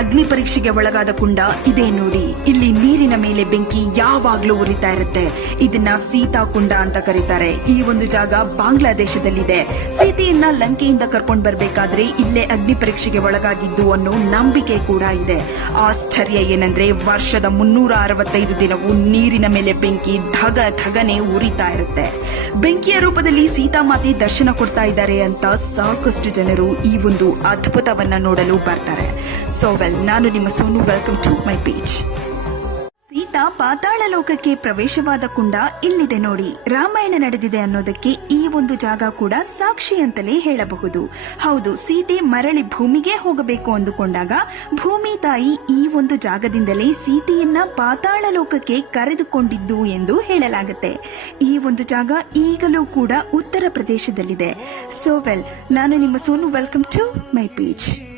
ಅಗ್ನಿ ಪರೀಕ್ಷೆಗೆ ಒಳಗಾದ ಕುಂಡ ಇದೇ ನೋಡಿ. ಇಲ್ಲಿ ನೀರಿನ ಮೇಲೆ ಬೆಂಕಿ ಯಾವಾಗ್ಲೂ ಉರಿತಾ ಇರುತ್ತೆ. ಇದನ್ನ ಸೀತಾ ಕುಂಡ ಅಂತ ಕರೀತಾರೆ. ಈ ಒಂದು ಜಾಗ ಬಾಂಗ್ಲಾದೇಶದಲ್ಲಿದೆ. ಸೀತೆಯನ್ನ ಲಂಕೆಯಿಂದ ಕರ್ಕೊಂಡ್ ಬರ್ಬೇಕಾದ್ರೆ ಇಲ್ಲೇ ಅಗ್ನಿ ಪರೀಕ್ಷೆಗೆ ಒಳಗಾಗಿದ್ದು ಅನ್ನೋ ನಂಬಿಕೆ ಕೂಡ ಇದೆ. ಆಶ್ಚರ್ಯ ಏನಂದ್ರೆ ವರ್ಷದ 365 ದಿನವೂ ನೀರಿನ ಮೇಲೆ ಬೆಂಕಿ ಧಗನೆ ಉರಿತಾ ಇರುತ್ತೆ. ಬೆಂಕಿಯ ರೂಪದಲ್ಲಿ ಸೀತಾಮಾತೆ ದರ್ಶನ ಕೊಡ್ತಾ ಇದ್ದಾರೆ ಅಂತ ಸಾಕಷ್ಟು ಜನರು ಈ ಒಂದು ಅದ್ಭುತವನ್ನ ನೋಡಲು ಬರ್ತಾರೆ. ಸೊ ವೆಲ್, ನಾನು ನಿಮ್ಮ Sonu. Welcome to my page. Sita ಪಾತಾಳ ಲೋಕಕ್ಕೆ ಪ್ರವೇಶವಾದ ಕುಂಡ ಇಲ್ಲಿದೆ ನೋಡಿ. ರಾಮಾಯಣ ನಡೆದಿದೆ ಅನ್ನೋದಕ್ಕೆ ಈ ಒಂದು ಜಾಗ ಕೂಡ ಸಾಕ್ಷಿ ಅಂತಲೇ ಹೇಳಬಹುದು. ಹೌದು, ಸೀತೆ ಮರಳಿ ಭೂಮಿಗೆ ಹೋಗಬೇಕು ಅಂದುಕೊಂಡಾಗ ಭೂಮಿ ತಾಯಿ ಈ ಒಂದು ಜಾಗದಿಂದಲೇ ಸೀತೆಯನ್ನ ಪಾತಾಳ ಲೋಕಕ್ಕೆ ಕರೆದುಕೊಂಡಿದ್ದು ಎಂದು ಹೇಳಲಾಗುತ್ತೆ. ಈ ಒಂದು ಜಾಗ ಈಗಲೂ ಕೂಡ ಉತ್ತರ ಪ್ರದೇಶದಲ್ಲಿದೆ. ಸೊ ವೆಲ್, ನಾನು ನಿಮ್ಮ Sonu. Welcome to my page.